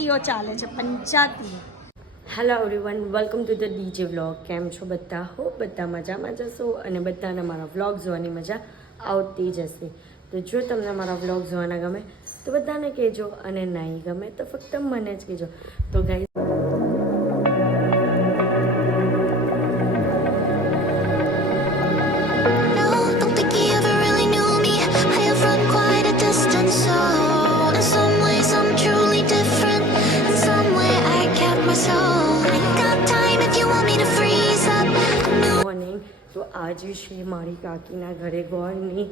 પંચાતીઓ ચાલે છે, પંચાતી. Hello everyone, welcome to the DJ vlog. કેમ છો બધા? હો બધા મજામાં જશો અને બધાને મારા વ્લોગ જોવાની મજા આવતી જશે. તો જો તમને મારા વ્લોગ જોવાના ગમે તો બધાને કહેજો, અને નહીં ગમે તો ફક્ત મને જ કહેજો. તો ગાઈસ, તો આજે છે મારી કાકીના ઘરે ગોળની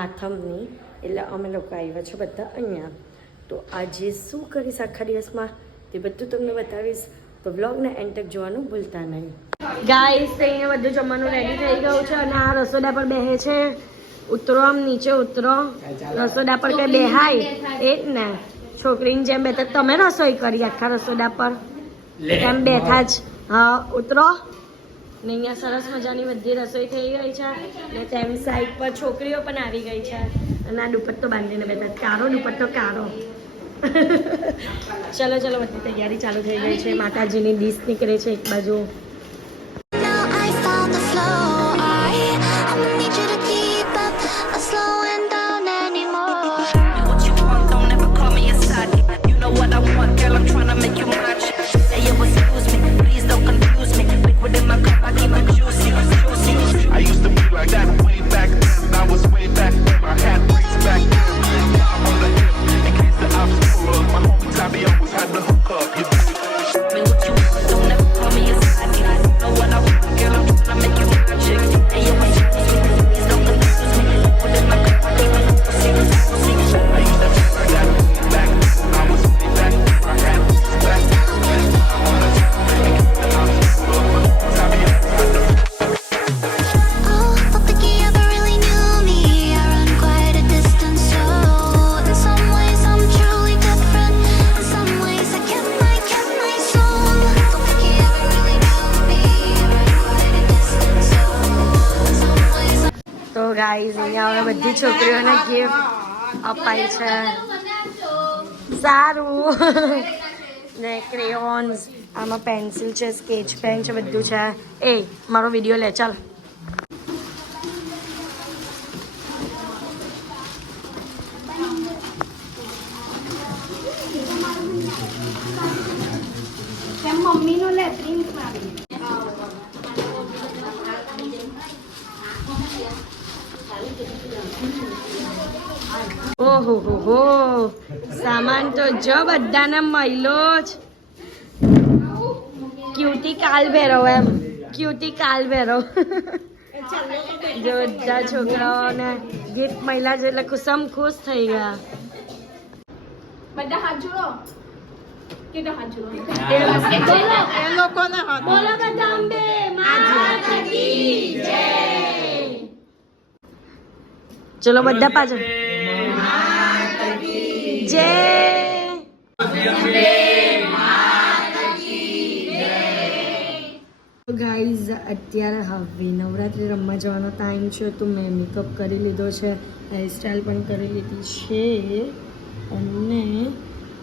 આથમની, એટલે અમે લોકો આવ્યા છે બધા અહીંયા. તો આજે શું કરીશ આખા દિવસમાં તે બધું તમને બતાવીશ, તો વ્લોગને એન્ડ તક જોવાનું ભૂલતા નહીં. ગાઈસ, અહીંયા બધું જમવાનું રેડી થઈ ગયું છે અને આ રસોડા પર બેહે છે. ઉતરો, આમ નીચે ઉતરો. રસોડા પર કઈ બેહાય એ જ ને, છોકરીની જેમ બેઠા. તમે રસોઈ કરી આખા રસોડા પર એમ બેઠા જ. હા, ઉતરો. ને અહીંયા સરસ મજાની બધી રસોઈ થઈ ગઈ છે ને તેમ સાઈડ પર છોકરીઓ પણ આવી ગઈ છે અને આ દુપટ્ટો બાંધીને બેઠા. કારો દુપટ્ટો, કારો. ચલો ચલો, બધી તૈયારી ચાલુ થઈ ગઈ છે. માતાજીની ડીશ નીકળે છે એક બાજુ. ગાઈઝ, અહીંયા હવે બધી છોકરીઓને ગિફ્ટ અપાય છે. સારું. ને ક્રેયોન્સ, આમાં પેન્સિલ છે, સ્કેચ પેન છે, બધું છે. એ મારો વિડીયો લે, ચાલ. મમ્મીનો લે, પ્રિન્ટ મારી. ઓહો હો, સામાન તો જો બધાને મળ્યો જ. ક્યુટી કાલ ભેરવ, એમ ક્યુટી કાલ ભેરવ. જો બધા છોકરાઓને ગિફ્ટ મળ્યા છે એટલે ખુશમ ખુશ થઈ ગયા. બધા હાથ જોડો. કેતો હાથ જોડો. એ લોકોને હાથ બોલો. બધા અંબે માતા કી જય. ચલો બધા પાછળ. જય. ગાઈઝ, અત્યારે હવે નવરાત્રિ રમવા જવાનો ટાઈમ છે, તો મેં મેકઅપ કરી લીધો છે, હેરસ્ટાઈલ પણ કરી લીધી છે અને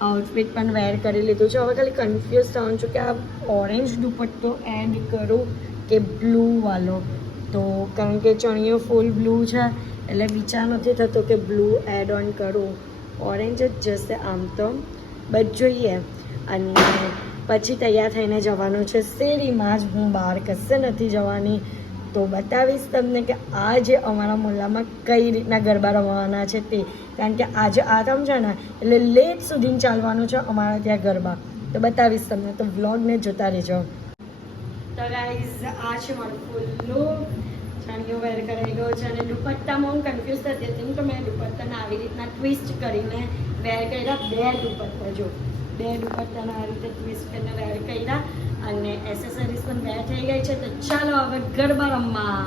આઉટફિટ પણ વેર કરી લીધું છે. હવે ખાલી કન્ફ્યુઝ થવાનું છું કે આ ઓરેન્જ દુપટ્ટો એડ કરું કે બ્લુ વાળો. તો કારણ કે ચણિયો ફૂલ બ્લુ છે એટલે વિચાર નથી થતો કે બ્લુ એડ ઓન કરું. ઓરેન્જ જ જશે આમ તો, બટ જોઈએ. અને પછી તૈયાર થઈને જવાનું છે શેરીમાં જ, હું બહાર કશે નથી જવાની. તો બતાવીશ તમને કે આજે અમારા મોહલ્લામાં કઈ રીતના ગરબા રમવાના છે તે. કારણ કે આજે આથમ છે ને, એટલે લેટ સુધી ચાલવાનું છે અમારા ત્યાં ગરબા. તો બતાવીશ તમને, તો વ્લોગને જોતા રહેજો. તો ગાઈઝ, આ છે મારું ફૂલ લુક. ચણિયો વેર કરાઈ ગયો છે અને દુપટ્ટામાં હું કન્ફ્યુઝ થતી હતી તો મેં દુપટ્ટાને આવી રીતના ટ્વિસ્ટ કરીને વેર કર્યા. બે દુપટ્ટા, જો બે દુપટ્ટાને આ રીતે ટ્વિસ્ટ કરીને વેર કર્યા અને એસેસરીઝ પણ વેર થઈ ગઈ છે. તો ચાલો હવે ગરબા રમવા.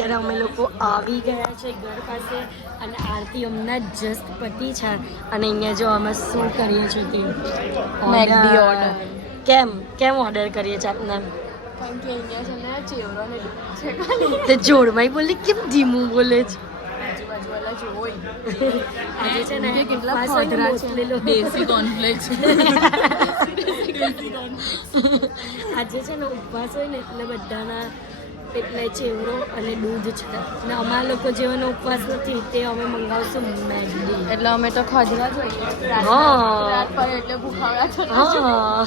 અત્યારે અમે લોકો આવી ગયા છે ઘર પાસે અને આરતી હમણાં જસ્ટ પતી છે અને અહીંયા જો અમે શું કરીએ છીએ તે ઓર્ડર કેમ ઓર્ડર કરીએ છીએ આપને તે જોડમાં બોલે કેમ ધીમું બોલે છે આજે છે ને કેટલા દેશી કોર્નફ્લેક્સ આજે છે ને ઉપવાસ હોય ને એટલે બધાના એટલે ચેવડો અને દૂધ છે ને અમારા લોકો જેવાનો ઉપવાસ નથી તે અમે મંગાવશું મેગી એટલે અમે તો ખજરા જોઈએ એટલે ભૂખાવ્યા હા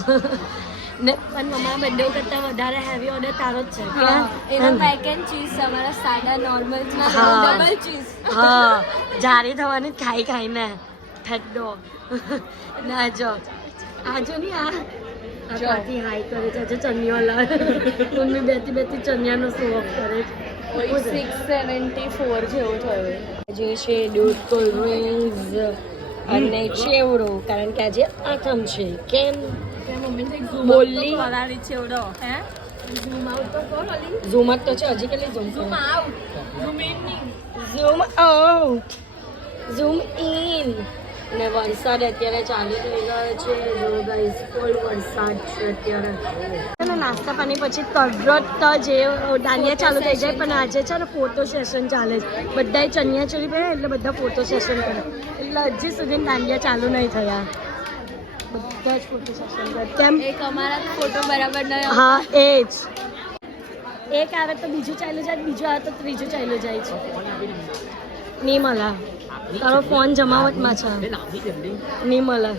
ને પણ મમ્મા બર્થડે કરતાં વધારે હેવી ઓર્ડર તારો જ છે એનો મેક એન્ડ ચીઝ તમારા સાદા નોર્મલ ડબલ ચીઝ હા જારી થવાની ખાઈને ઠડ્ડો ના જો આજો નહીં આથી હાઈ કરે છે આજે ચનિયો લાલ મમ્મી બેતી ચનિયાનો શો ઓફ કરે છે 674 જેવું થયું જે છે દૂધ કોલ્ડ ડ્રિંક્સ અને ચેવડો કારણ કે આજે આઠમ છે કેમ બોલી વરાળી ચેવડો હે ઝૂમ આઉટ તો કરો અલી ઝૂમ આઉટ તો છે હજી કેટલી ઝૂમ આઉટ ઝૂમ ઇન ને વરસાદ અત્યારે ચાલુ થઈ ગયો છે જો ગાઈસ ફૂલ વરસાદ છે અત્યારે નાસ્તા પાણી પછી તરત જે દાંડિયા ચાલુ થઈ જાય પણ આજે છે ને ફોટો સેશન ચાલે છે બધાએ ચણિયા ચોળી પહેરે એટલે બધા ફોટો સેશન કરે એટલે હજી સુધી દાંડિયા ચાલુ નહીં થયા બધા જ ફોટો સેશન કરે કેમ એક અમારા ફોટો બરાબર નહીં હા એ જ એક આવે તો બીજું ચાલ્યું જાય બીજું આવે તો ત્રીજું ચાલ્યું જાય છે નહીં મળે તારો ફોન જમાવટમાં છે નહીં મળે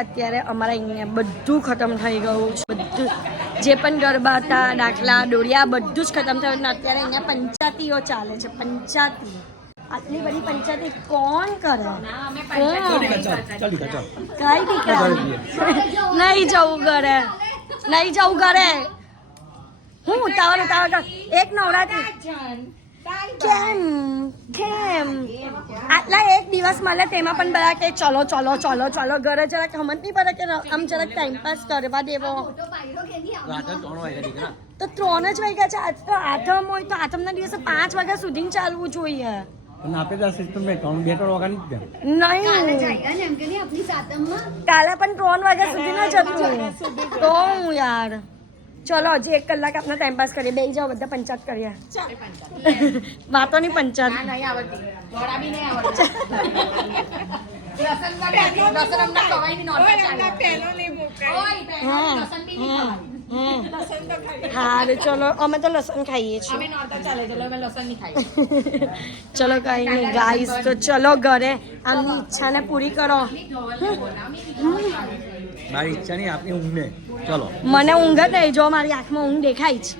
અત્યારે અમારા અહીંયા બધું ખતમ થઈ ગયું છે બધું જે પણ ગરબા હતા દાખલા દોરિયા બધું જ ખતમ થયું અત્યારે અહીંયા પંચાયતીઓ ચાલે છે પંચાયતી આટલી બધી પંચાયતી કોણ કરે કઈ દીકરા નહીં જવું ઘરે હું ઉતાવળ એક નવરાત્રી કેમ આટલા એક દિવસ મળે તેમાં પણ બધા કે ચલો ઘરે જરાક સમજ નહીં પડે કે આમ જરાક ટાઈમપાસ કરવા દેવો તો 3 જ વાગ્યા છે આજ તો આઠમ હોય તો આઠમના દિવસે 5 વાગ્યા સુધી ચાલવું જોઈએ કાલે પણ 3 વાગ્યા સુધી ન જતું તો હું યાર ચલો હજી 1 કલાક આપણે ટાઈમ પાસ કરીએ બેસી જાઓ બધા પંચાયત કરીએ વાતોની પંચાયત હા ચલો અમે તો લસણ ખાઈએ છીએ ચલો કઈ નહીં ગાઈસ તો ચલો ઘરે આમની ઈચ્છાને પૂરી કરો મારી ઈચ્છા નહીં આપની ઊંઘને ચલો મને ઊંઘ જ નહીં જો મારી આંખમાં ઊંઘ દેખાય છે